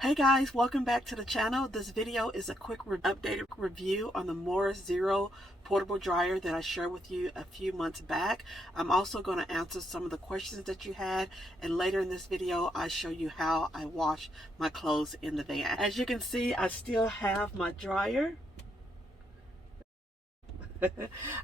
Hey guys, welcome back to the channel. This video is a quick updated review on the Morus Zero portable dryer that I shared with you a few months back. I'm also going to answer some of the questions that you had, and later in this video I show you how I wash my clothes in the van. As you can see, I still have my dryer.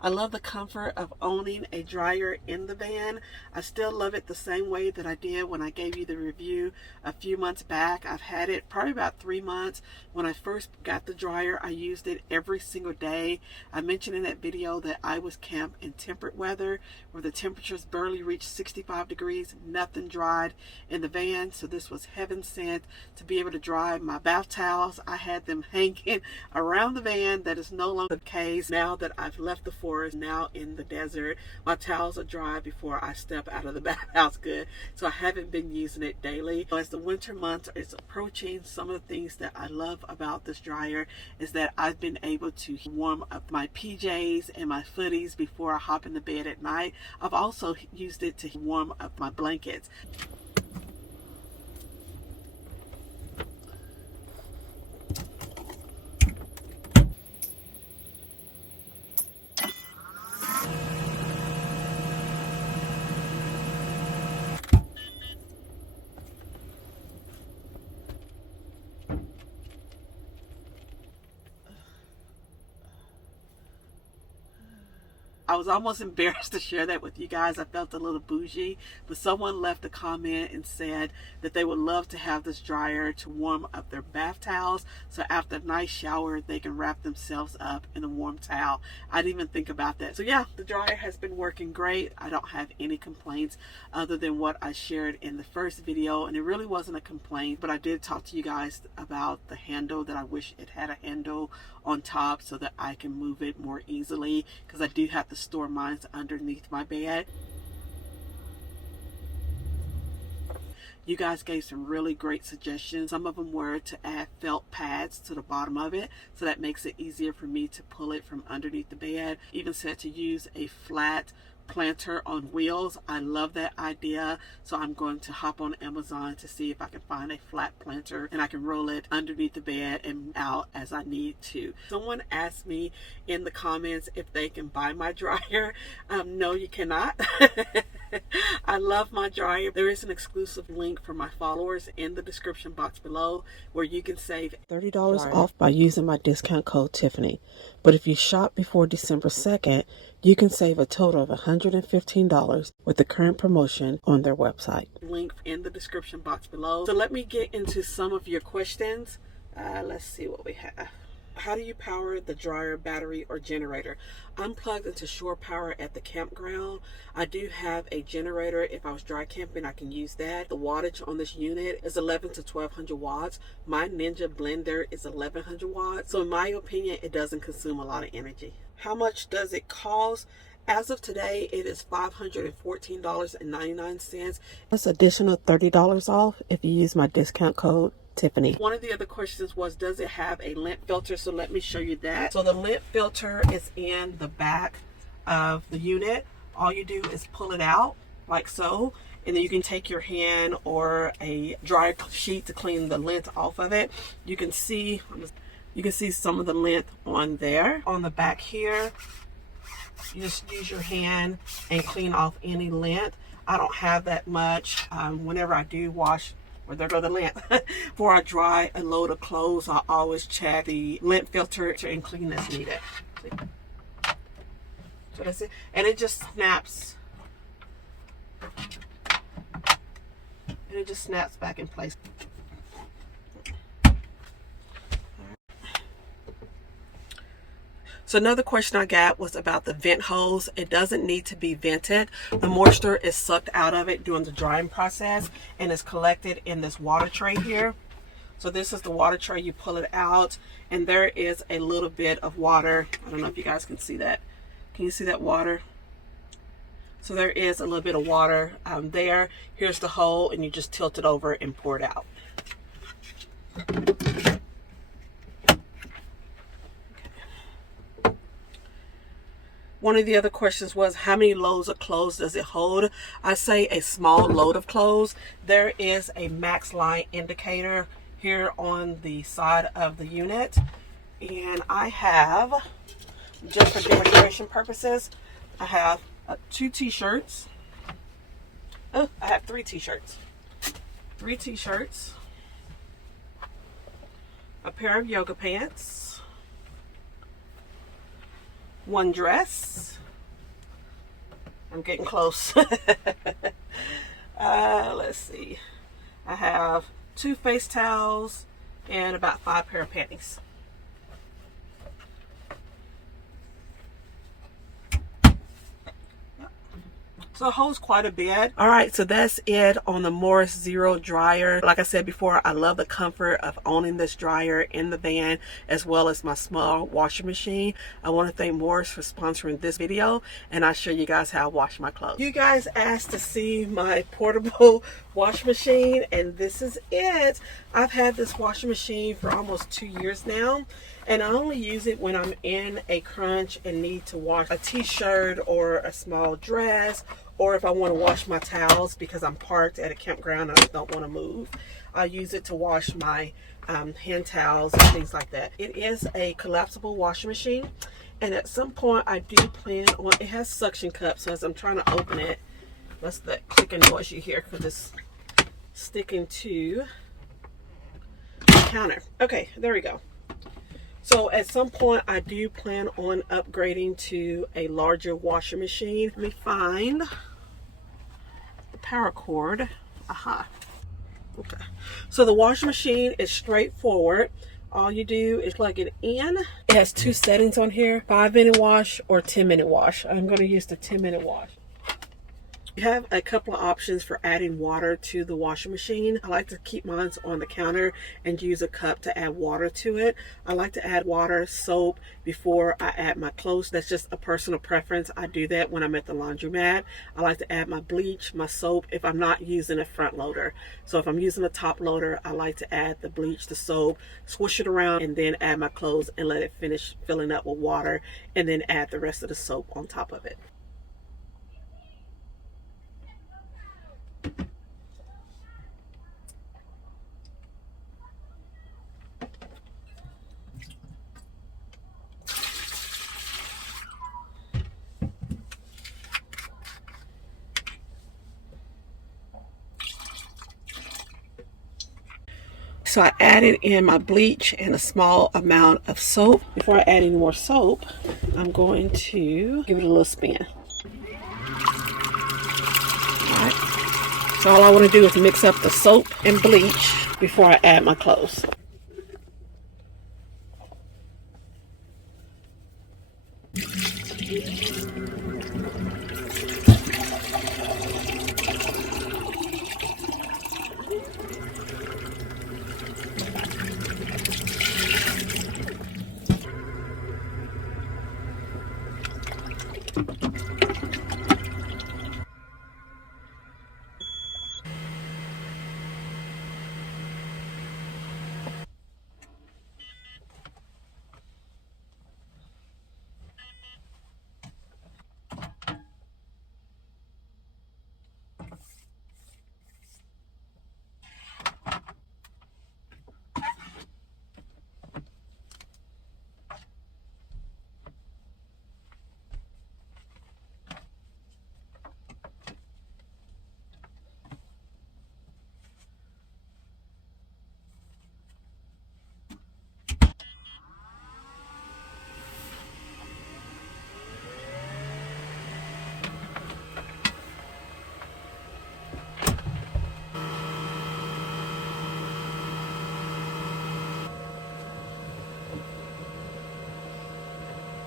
I love the comfort of owning a dryer in the van. I still love it the same way that I did when I gave you the review a few months back. I've had it probably about 3 months. When I first got the dryer, I used it every single day. I mentioned in that video that I was camped in temperate weather where the temperatures barely reached 65 degrees. Nothing dried in the van, so this was heaven sent to be able to dry my bath towels. I had them hanging around the van. That is no longer the case now that I've left the forest, now in the desert. My towels are dry before I step out of the bathhouse good, so I haven't been using it daily. As the winter months is approaching, some of the things that I love about this dryer is that I've been able to warm up my PJs and my footies before I hop in the bed at night. I've also used it to warm up my blankets. I was almost embarrassed to share that with you guys. I felt a little bougie, but someone left a comment and said that they would love to have this dryer to warm up their bath towels, so after a nice shower they can wrap themselves up in a warm towel. I didn't even think about that. So yeah, the dryer has been working great. I don't have any complaints other than what I shared in the first video, and it really wasn't a complaint, but I did talk to you guys about the handle, that I wish it had a handle on top so that I can move it more easily, because I do have to store mine underneath my bed. You guys gave some really great suggestions. Some of them were to add felt pads to the bottom of it, so that makes it easier for me to pull it from underneath the bed. Even said to use a flat planter on wheels. I love that idea, so I'm going to hop on Amazon to see if I can find a flat planter and I can roll it underneath the bed and out as I need to. Someone asked me in the comments if they can buy my dryer. No, you cannot. I love my dryer. There is an exclusive link for my followers in the description box below where you can save $30 off by using my discount code Tiffany. But if you shop before December 2nd, you can save a total of $115 with the current promotion on their website. Link in the description box below. So let me get into some of your questions. Let's see what we have. How do you power the dryer, battery, or generator? I'm plugged into shore power at the campground. I do have a generator. If I was dry camping, I can use that. The wattage on this unit is 11 to 1200 watts. My Ninja blender is 1100 watts. So in my opinion, it doesn't consume a lot of energy. How much does it cost? As of today, it is $514.99. That's additional $30 off if you use my discount code Tiffany. One of the other questions was, does it have a lint filter? So let me show you that. So the lint filter is in the back of the unit. All you do is pull it out like so, and then you can take your hand or a dry sheet to clean the lint off of it. You can see some of the lint on there. On the back here, you just use your hand and clean off any lint. I don't have that much. Whenever I do wash, or there go the lint. Before I dry a load of clothes, I always check the lint filter and clean as needed. So that's it. And it just snaps. And it just snaps back in place. So another question I got was about the vent hose. It doesn't need to be vented. The moisture is sucked out of it during the drying process and is collected in this water tray here. So this is the water tray. You pull it out and there is a little bit of water. I don't know if you guys can see that. Can you see that water? So there is a little bit of water there. Here's the hole, and you just tilt it over and pour it out. One of the other questions was, how many loads of clothes does it hold? I say a small load of clothes. There is a max line indicator here on the side of the unit. And I have, just for demonstration purposes, I have 2 t-shirts. Oh, I have 3 t-shirts. 3 t-shirts. A pair of yoga pants. 1 dress. I'm getting close. Let's see. I have 2 face towels and about 5 pair of panties. So it holds quite a bit. All right, so that's it on the Morus Zero dryer. Like I said before, I love the comfort of owning this dryer in the van, as well as my small washing machine. I want to thank Morus for sponsoring this video, and I'll show you guys how I wash my clothes. You guys asked to see my portable washing machine, and this is it. I've had this washing machine for almost 2 years now, and I only use it when I'm in a crunch and need to wash a t-shirt or a small dress, or if I want to wash my towels because I'm parked at a campground and I don't want to move. I use it to wash my hand towels and things like that. It is a collapsible washing machine, and at some point I do plan on, it has suction cups, so as I'm trying to open it, that's that clicking noise you hear because it's sticking to the counter. Okay, there we go. So at some point I do plan on upgrading to a larger washing machine. Let me find the power cord. Aha. Okay. So the washing machine is straightforward. All you do is plug it in. It has 2 settings on here, 5-minute wash or 10-minute wash. I'm going to use the 10-minute wash. You have a couple of options for adding water to the washing machine. I like to keep mine on the counter and use a cup to add water to it. I like to add water, soap before I add my clothes. That's just a personal preference. I do that when I'm at the laundromat. I like to add my bleach, my soap if I'm not using a front loader. So if I'm using a top loader, I like to add the bleach, the soap, swish it around, and then add my clothes and let it finish filling up with water, and then add the rest of the soap on top of it. So I added in my bleach and a small amount of soap. Before I add any more soap, I'm going to give it a little spin. Alright. So all I want to do is mix up the soap and bleach before I add my clothes.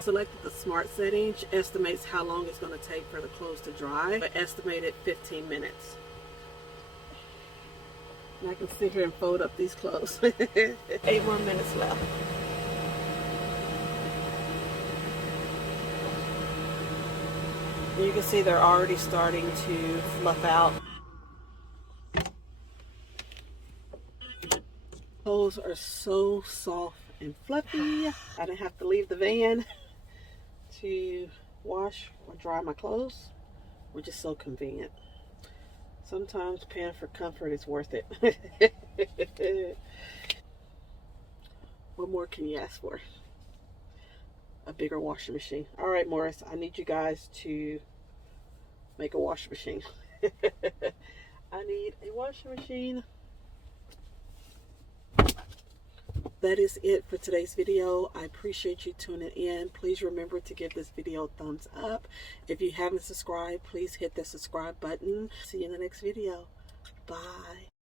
Selected the smart setting, which estimates how long it's going to take for the clothes to dry. I estimated 15 minutes. And I can sit here and fold up these clothes. 8 more minutes left. And you can see they're already starting to fluff out. Clothes are so soft and fluffy. I didn't have to leave the van to wash or dry my clothes, which is so convenient. Sometimes paying for comfort is worth it. What more can you ask for? A bigger washing machine. All right, Morris, I need you guys to make a washing machine. I need a washing machine. That is it for today's video. I appreciate you tuning in. Please remember to give this video a thumbs up. If you haven't subscribed, please hit the subscribe button. See you in the next video. Bye.